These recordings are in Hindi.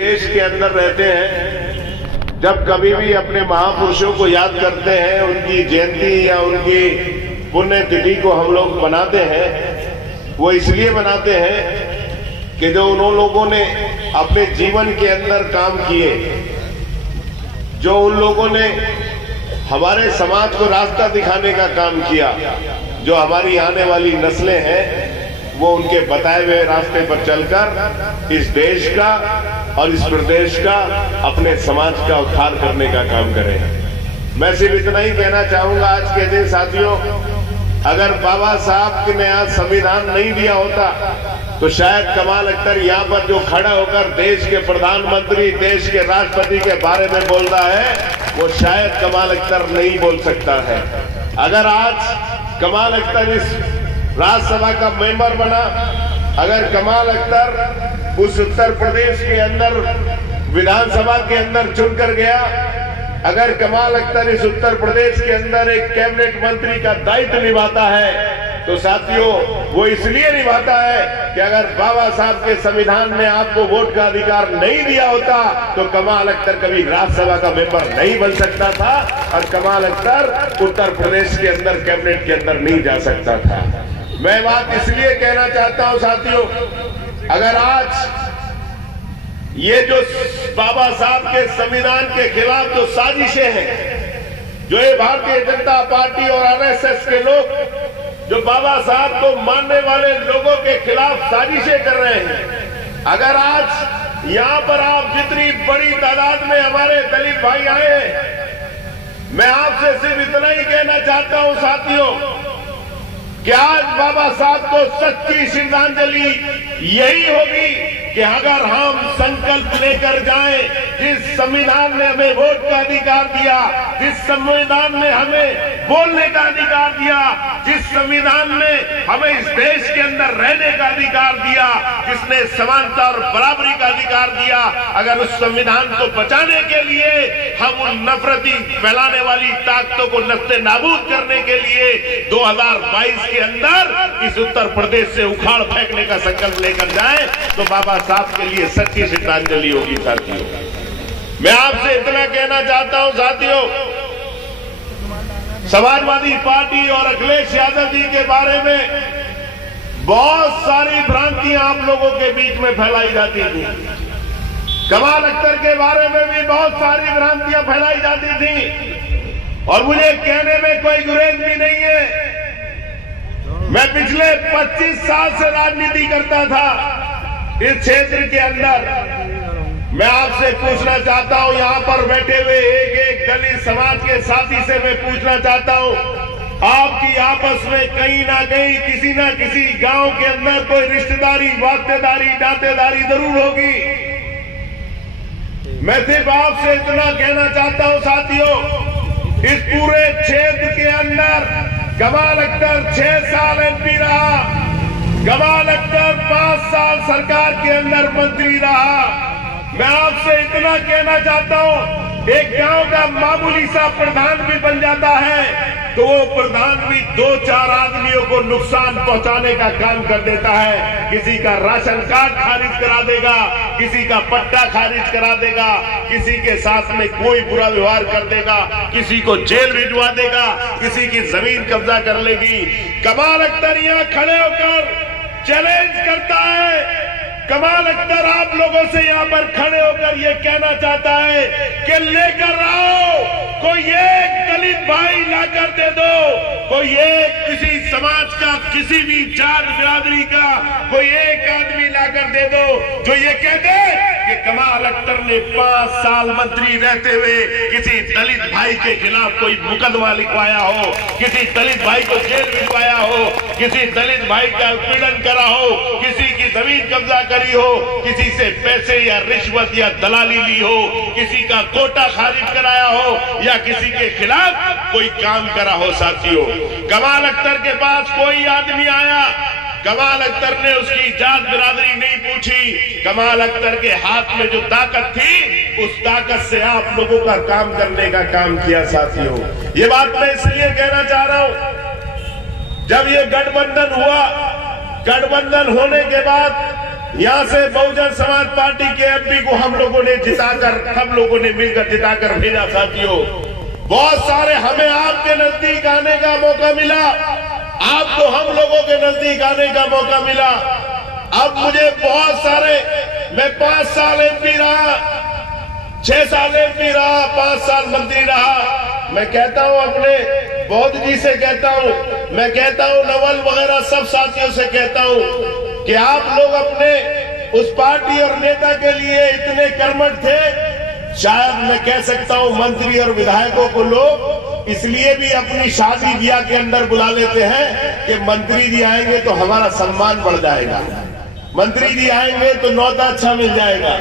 देश के अंदर रहते हैं, जब कभी भी अपने महापुरुषों को याद करते हैं, उनकी जयंती या उनकी पुण्यतिथि को हम लोग मनाते हैं। वो इसलिए मनाते हैं कि जो उन लोगों ने अपने जीवन के अंदर काम किए, जो उन लोगों ने हमारे समाज को रास्ता दिखाने का काम किया, जो हमारी आने वाली नस्लें हैं वो उनके बताए हुए रास्ते पर चलकर इस देश का और इस प्रदेश का, अपने समाज का उद्धार करने का काम करें। मैं सिर्फ इतना ही कहना चाहूंगा आज के दिन साथियों, अगर बाबा साहब ने आज संविधान नहीं दिया होता तो शायद कमाल अख्तर यहाँ पर जो खड़ा होकर देश के प्रधानमंत्री, देश के राष्ट्रपति के बारे में बोल रहा है, वो शायद कमाल अख्तर नहीं बोल सकता है। अगर आज कमाल अख्तर इस राज्यसभा का मेंबर बना, अगर कमाल अख्तर उस उत्तर प्रदेश के अंदर विधानसभा के अंदर चुनकर गया, अगर कमाल अख्तर इस उत्तर प्रदेश के अंदर एक कैबिनेट मंत्री का दायित्व निभाता है, तो साथियों वो इसलिए निभाता है कि अगर बाबा साहब के संविधान में आपको वोट का अधिकार नहीं दिया होता तो कमाल अख्तर कभी राज्यसभा का मेंबर नहीं बन सकता था और कमाल अख्तर उत्तर प्रदेश के अंदर कैबिनेट के अंदर नहीं जा सकता था। मैं बात इसलिए कहना चाहता हूं साथियों, अगर आज ये जो बाबा साहब के संविधान के खिलाफ जो साजिशें हैं, जो ये भारतीय जनता पार्टी और आरएसएस के लोग जो बाबा साहब को मानने वाले लोगों के खिलाफ साजिशें कर रहे हैं, अगर आज यहां पर आप जितनी बड़ी तादाद में हमारे दलित भाई आए हैं, मैं आपसे सिर्फ इतना ही कहना चाहता हूं साथियों कि आज बाबा साहब को सच्ची श्रद्धांजलि यही होगी कि अगर हम संकल्प लेकर जाएं, जिस संविधान ने हमें वोट का अधिकार दिया, जिस संविधान ने हमें बोलने का अधिकार दिया, जिस संविधान ने हमें इस देश के अंदर रहने का अधिकार दिया, जिसने समानता और बराबरी का अधिकार दिया, अगर उस संविधान को बचाने के लिए हम उन नफरती फैलाने वाली ताकतों को नस्ते नाबूद करने के लिए 2022 के अंदर इस उत्तर प्रदेश से उखाड़ फेंकने का संकल्प लेकर जाए तो बाबा साहब के लिए सच्ची श्रद्धांजलि होगी साथियों। मैं आपसे इतना कहना चाहता हूं साथियों, समाजवादी पार्टी और अखिलेश यादव जी के बारे में बहुत सारी भ्रांतियां आप लोगों के बीच में फैलाई जाती थी। कमाल अख्तर के बारे में भी बहुत सारी भ्रांतियां फैलाई जाती थी और मुझे कहने में कोई गुरेज भी नहीं है। मैं पिछले 25 साल से राजनीति करता था इस क्षेत्र के अंदर। मैं आपसे पूछना चाहता हूं, यहां पर बैठे हुए एक एक दलित समाज के साथी से मैं पूछना चाहता हूं, आपकी आपस में कहीं ना कहीं किसी ना किसी गांव के अंदर कोई रिश्तेदारी, वास्तेदारी, नातेदारी जरूर होगी। मैं सिर्फ आपसे इतना कहना चाहता हूं साथियों, इस पूरे क्षेत्र के अंदर कमाल अख्तर 6 साल एमपी रहा, कमाल अख्तर 5 साल सरकार के अंदर मंत्री रहा। मैं आपसे इतना कहना चाहता हूं, एक गांव का मामूली सा प्रधान भी बन जाता है तो वो प्रधान भी 2-4 आदमियों को नुकसान पहुंचाने का काम कर देता है। किसी का राशन कार्ड खारिज करा देगा, किसी का पट्टा खारिज करा देगा, किसी के साथ में कोई बुरा व्यवहार कर देगा, किसी को जेल भिजवा देगा, किसी की जमीन कब्जा कर लेगी। कमाल अख्तर यहां खड़े होकर चैलेंज करता है। कमाल अख्तर आप लोगों से यहां पर खड़े होकर ये कहना चाहता है कि लेकर आओ, कोई एक दलित भाई लाकर दे दो, कोई एक किसी समाज का, किसी भी जात बिरादरी का कोई एक आदमी लाकर दे दो जो ये कह दे कि कमाल अख्तर ने 5 साल मंत्री रहते हुए किसी दलित भाई के खिलाफ कोई मुकदमा लिखवाया हो, किसी दलित भाई को जेल भिजवाया हो, किसी दलित भाई का उत्पीड़न करा हो, किसी की जमीन कब्जा करी हो, किसी से पैसे या रिश्वत या दलाली ली हो, किसी का कोटा खारिज कराया हो या किसी के खिलाफ कोई काम करा हो साथियों। कमाल अख्तर के पास कोई आदमी आया, कमाल अख्तर ने उसकी जात बिरादरी नहीं पूछी, कमाल अख्तर के हाथ में जो ताकत थी उस ताकत से आप लोगों का काम करने का काम किया साथियों। ये बात मैं इसलिए कहना चाह रहा हूं, जब ये गठबंधन हुआ, गठबंधन होने के बाद यहाँ से बहुजन समाज पार्टी के एमपी को हम लोगों ने जिताकर, हम लोगों ने मिलकर जिताकर भेजा। साथियों, बहुत सारे हमें आपके नजदीक आने का मौका मिला, आपको हम लोगों के नजदीक आने का मौका मिला। अब मुझे बहुत सारे, मैं 5 साल एमपी रहा, 6 साल एमपी रहा, 5 साल मंत्री रहा। मैं कहता हूं अपने बौद्ध जी से कहता हूं, मैं कहता हूं नवल वगैरह सब साथियों से कहता हूं कि आप लोग अपने उस पार्टी और नेता के लिए इतने कर्मठ थे, शायद मैं कह सकता हूं मंत्री और विधायकों को लोग इसलिए भी अपनी शादी ब्याह के अंदर बुला लेते हैं कि मंत्री जी आएंगे तो हमारा सम्मान बढ़ जाएगा, मंत्री जी आएंगे तो न्योता अच्छा मिल जाएगा,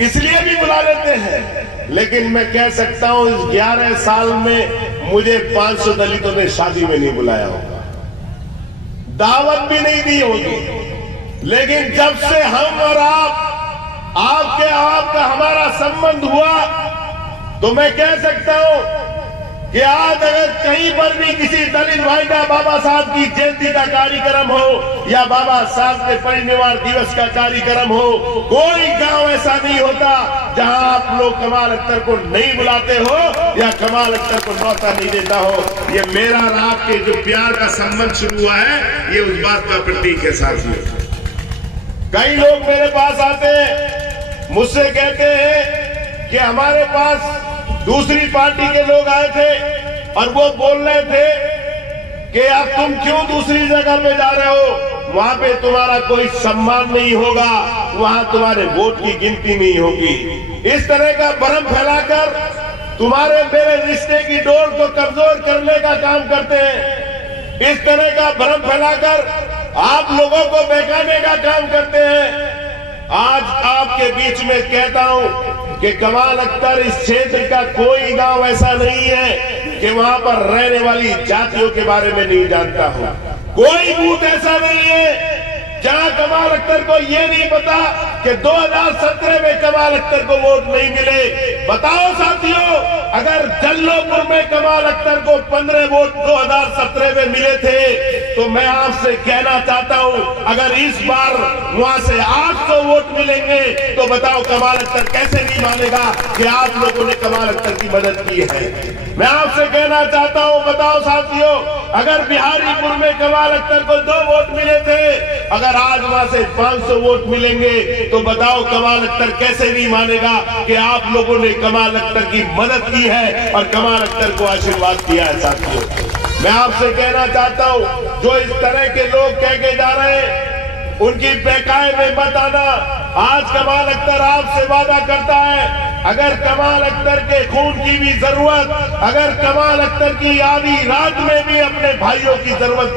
इसलिए भी बुला लेते हैं। लेकिन मैं कह सकता हूं इस 11 साल में मुझे 500 दलितों ने शादी में नहीं बुलाया होगा, दावत भी नहीं दी होगी। लेकिन जब से हम और आपका हमारा संबंध हुआ, तो मैं कह सकता हूं कि आज अगर कहीं पर भी किसी दलित भाई का बाबा साहब की जयंती का कार्यक्रम हो या बाबा साहब के परिनिर्वाण दिवस का कार्यक्रम हो, कोई गांव ऐसा नहीं होता जहां आप लोग कमाल अख्तर को नहीं बुलाते हो या कमाल अख्तर को न्योता नहीं देता हो। ये मेरा और आपके जो प्यार का संबंध शुरू हुआ है, ये उस बात का प्रतीक है। साथियों, कई लोग मेरे पास आते हैं, मुझसे कहते हैं कि हमारे पास दूसरी पार्टी के लोग आए थे और वो बोल रहे थे कि अब तुम क्यों दूसरी जगह पे जा रहे हो, वहां पे तुम्हारा कोई सम्मान नहीं होगा, वहां तुम्हारे वोट की गिनती नहीं होगी। इस तरह का भ्रम फैलाकर तुम्हारे मेरे रिश्ते की डोर को कमजोर करने का काम करते हैं। इस तरह का भ्रम फैलाकर आप लोगों को बहकाने का काम करते हैं। आज आपके बीच में कहता हूं कि कमाल अख्तर इस क्षेत्र का कोई गांव ऐसा नहीं है कि वहां पर रहने वाली जातियों के बारे में नहीं जानता हो। कोई बूथ ऐसा नहीं है जहां कमाल अख्तर को यह नहीं पता कि 2017 में कमाल अख्तर को वोट नहीं मिले। बताओ साथियों, अगर जल्लोपुर में कमाल अख्तर को 15 वोट 2017 में मिले थे, तो मैं आपसे कहना चाहता हूं अगर इस बार वहां से 800 वोट मिलेंगे तो बताओ कमाल अख्तर कैसे नहीं मानेगा कि आप लोगों ने कमाल अख्तर की मदद की है। मैं आपसे कहना चाहता हूं, बताओ साथियों, अगर बिहारीपुर में कमाल अख्तर को 2 वोट मिले थे, अगर आज वहां से 500 वोट मिलेंगे तो बताओ कमाल अख्तर कैसे नहीं मानेगा कि आप लोगों ने कमाल अख्तर की मदद की है और कमाल अख्तर को आशीर्वाद किया है। साथियों, मैं आपसे कहना चाहता हूं, जो इस तरह के लोग कह के जा रहे हैं उनकी बहकाए में मत आना। आज कमाल अख्तर आपसे वादा करता है, अगर कमाल अख्तर के खून की भी जरूरत, अगर कमाल अख्तर की आधी रात में भी अपने भाइयों की जरूरत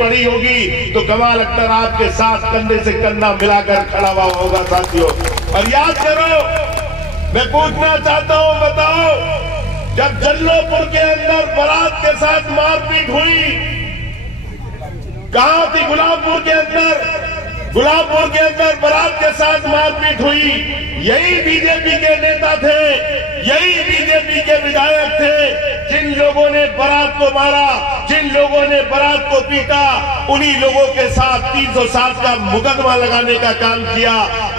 पड़ी होगी तो कमाल अख्तर आपके साथ कंधे से कंधा मिलाकर खड़ा हुआ होगा। साथियों, और याद करो, मैं पूछना चाहता हूं, बताओ, जब जल्लोपुर के अंदर बारात के साथ मारपीट हुई, कहां थी? गुलाबपुर के अंदर बारात के साथ मारपीट हुई। यही बीजेपी के नेता थे, यही बीजेपी के विधायक थे जिन लोगों ने बारात को मारा, जिन लोगों ने बारात को पीटा, उन्हीं लोगों के साथ 307 का मुकदमा लगाने का काम किया।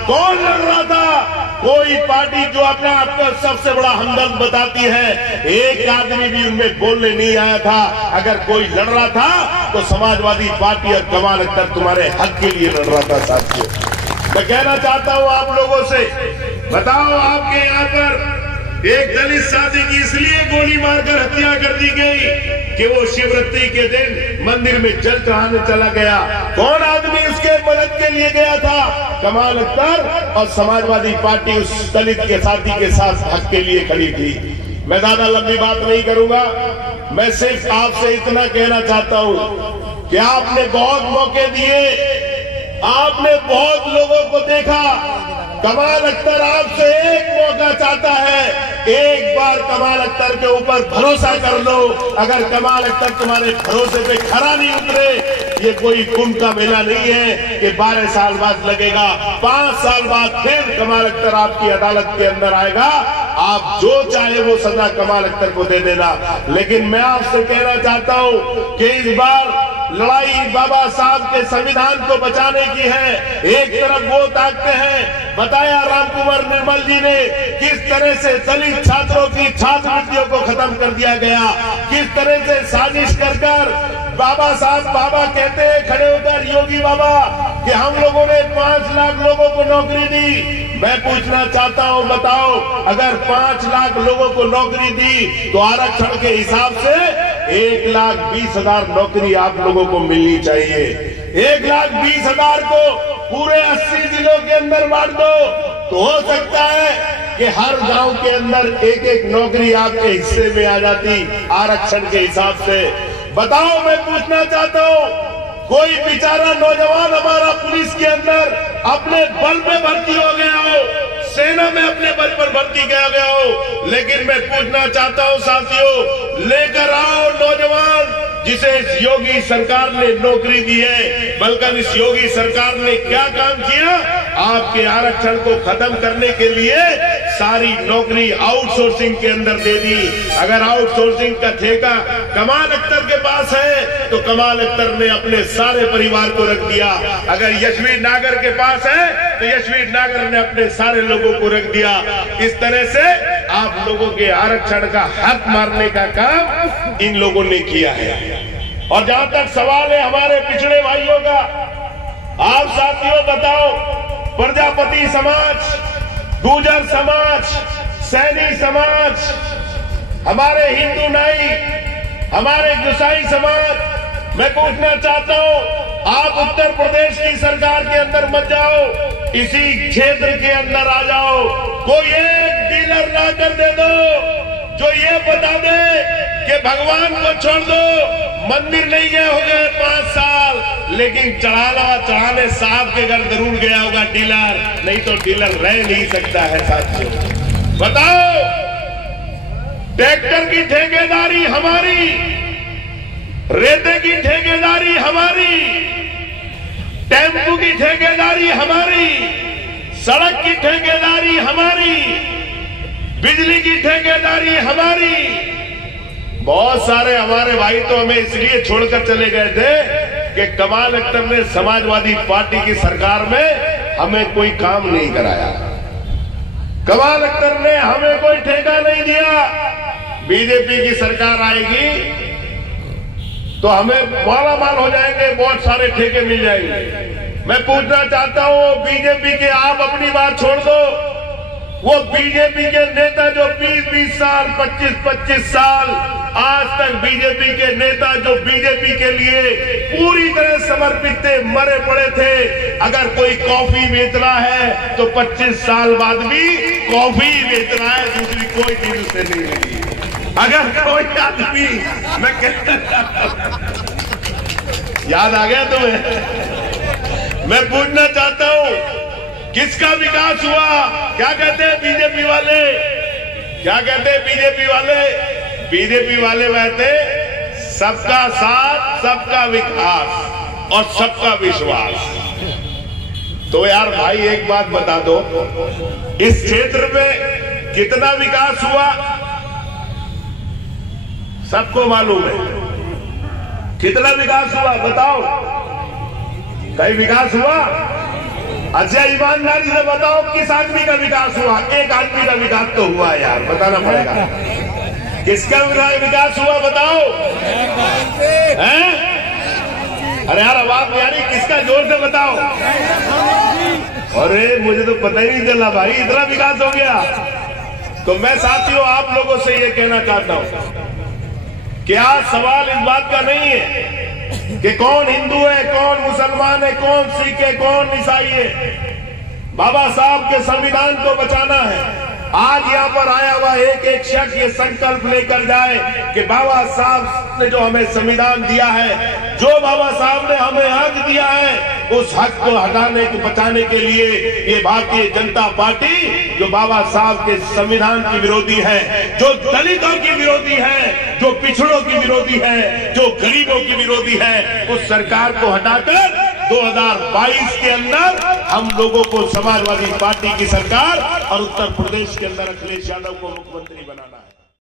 कौन लड़ रहा था? कोई पार्टी जो अपना आपको सबसे बड़ा हमदर्द बताती है, एक आदमी भी उनमें बोलने नहीं आया था। अगर कोई लड़ रहा था तो समाजवादी पार्टी और कमाल अख्तर तुम्हारे हक के लिए लड़ रहा था। साथियों, मैं कहना चाहता हूं आप लोगों से, बताओ, आपके यहाँ पर एक दलित साथी की इसलिए गोली मारकर हत्या कर दी गई कि वो शिवरात्रि के दिन मंदिर में जल चढ़ाने चला गया। कौन आदमी उसके मदद के लिए गया था? कमाल अख्तर और समाजवादी पार्टी उस दलित के साथी के साथ हक के लिए खड़ी थी। मैं ज्यादा लंबी बात नहीं करूंगा, मैं सिर्फ आपसे इतना कहना चाहता हूं कि आपने बहुत मौके दिए, आपने बहुत लोगों को देखा। कमाल अख्तर आपसे एक मौका चाहता है, एक बार कमाल अख्तर के ऊपर भरोसा कर लो। अगर कमाल अख्तर तुम्हारे भरोसे पे खरा नहीं उतरे, ये कोई कुंभ का मेला नहीं है कि 12 साल बाद लगेगा, 5 साल बाद फिर कमाल अख्तर आपकी अदालत के अंदर आएगा। आप जो चाहे वो सजा कमाल अख्तर को दे देना, लेकिन मैं आपसे कहना चाहता हूं कि इस बार लड़ाई बाबा साहब के संविधान को बचाने की है, एक तरफ वो ताकते हैं। बताया रामकुमार निर्मल जी ने किस तरह से दलित छात्रों की छात्रवृत्तियों को खत्म कर दिया गया, किस तरह से साजिश कर बाबा साहब, बाबा कहते हैं खड़े होकर योगी बाबा कि हम लोगों ने 5 लाख लोगों को नौकरी दी। मैं पूछना चाहता हूं, बताओ अगर 5 लाख लोगों को नौकरी दी तो आरक्षण के हिसाब से 1,20,000 नौकरी आप लोगों को मिलनी चाहिए। 1,20,000 को पूरे 80 जिलों के अंदर बांट दो तो हो सकता है कि हर गांव के अंदर एक नौकरी आपके हिस्से में आ जाती आरक्षण के हिसाब से। बताओ, मैं पूछना चाहता हूं, कोई बेचारा नौजवान हमारा पुलिस के अंदर अपने बल पे भर्ती हो गया हो, सेना में अपने बल पर भर्ती किया गया हो, लेकिन मैं पूछना चाहता हूं साथियों, लेकर आओ नौजवान जिसे इस योगी सरकार ने नौकरी दी है। बल्कि इस योगी सरकार ने क्या काम किया, आपके आरक्षण को खत्म करने के लिए सारी नौकरी आउटसोर्सिंग के अंदर दे दी। अगर आउटसोर्सिंग का ठेका कमाल अख्तर के पास है तो कमाल अख्तर ने अपने सारे परिवार को रख दिया। अगर यशवीर नागर के पास है तो यशवीर नागर ने अपने सारे लोगों को रख दिया। इस तरह से आप लोगों के आरक्षण का हक मारने का काम इन लोगों ने किया है। और जहां तक सवाल है हमारे पिछड़े भाइयों का, आप साथियों बताओ, प्रजापति समाज, गुर्जर समाज, सैनी समाज, हमारे हिंदू नाई, हमारे गुसाई समाज, मैं पूछना चाहता हूं, आप उत्तर प्रदेश की सरकार के अंदर मत जाओ, इसी क्षेत्र के अंदर आ जाओ। कोई एक डीलर ला कर दे दो जो ये बता दे कि भगवान को छोड़ दो, मंदिर नहीं गए हो गए 5 साल, लेकिन चढ़ाने साहब के घर जरूर गया होगा डीलर, नहीं तो डीलर रह नहीं सकता है साथियों। बताओ, ट्रैक्टर की ठेकेदारी हमारी, रेते की ठेकेदारी हमारी, टेम्पू की ठेकेदारी हमारी, सड़क की ठेकेदारी हमारी, बिजली की ठेकेदारी हमारी। बहुत सारे हमारे भाई तो हमें इसलिए छोड़कर चले गए थे कि कमाल अख्तर ने समाजवादी पार्टी की सरकार में हमें कोई काम नहीं कराया। कमाल अख्तर ने हमें कोई ठेका नहीं दिया। बीजेपी की सरकार आएगी तो हमें मालामाल हो जाएंगे, बहुत सारे ठेके मिल जाएंगे। मैं पूछना चाहता हूं, बीजेपी के आप अपनी बात छोड़ दो, वो बीजेपी के नेता जो 20-20 साल, 25-25 साल आज तक बीजेपी के नेता जो बीजेपी के लिए पूरी तरह समर्पित थे, मरे पड़े थे। अगर कोई कॉफी बेच रहा है तो 25 साल बाद भी कॉफी बेच रहा है, दूसरी कोई चीज उससे नहीं मिली। अगर कोई आदमी, मैं याद आ गया तुम्हें, मैं पूछना चाहता हूं, किसका विकास हुआ? क्या कहते हैं बीजेपी वाले, क्या कहते हैं बीजेपी वाले? बीजेपी वाले कहते सबका साथ, सबका विकास और सबका विश्वास। तो यार भाई एक बात बता दो, इस क्षेत्र में कितना विकास हुआ सबको मालूम है। कितना विकास हुआ बताओ? कहीं विकास हुआ? अच्छा ईमानदारी से बताओ, किस आदमी का विकास हुआ? एक आदमी का विकास तो हुआ यार, बताना पड़ेगा। किसका विकास हुआ बताओ? हैं? अरे यार आवाज नहीं आ रही, किसका? जोर से बताओ। अरे मुझे तो पता ही नहीं चला भाई, इतना विकास हो गया। तो मैं साथियों आप लोगों से ये कहना चाहता हूं कि आज सवाल इस बात का नहीं है कि कौन हिंदू है, कौन मुसलमान है, कौन सिख है, कौन ईसाई है। बाबा साहब के संविधान को बचाना है। आज यहाँ पर आया हुआ एक एक शख्स ये संकल्प लेकर जाए कि बाबा साहब ने जो हमें संविधान दिया है, जो बाबा साहब ने हमें हक दिया है, उस हक को हटाने को बचाने के लिए ये भारतीय जनता पार्टी जो बाबा साहब के संविधान की विरोधी है, जो दलितों की विरोधी है, जो पिछड़ों की विरोधी है, जो गरीबों की विरोधी है, उस सरकार को हटाकर 2022 के अंदर हम लोगों को समाजवादी पार्टी की सरकार और उत्तर प्रदेश के अंदर अखिलेश यादव को मुख्यमंत्री बनाना है।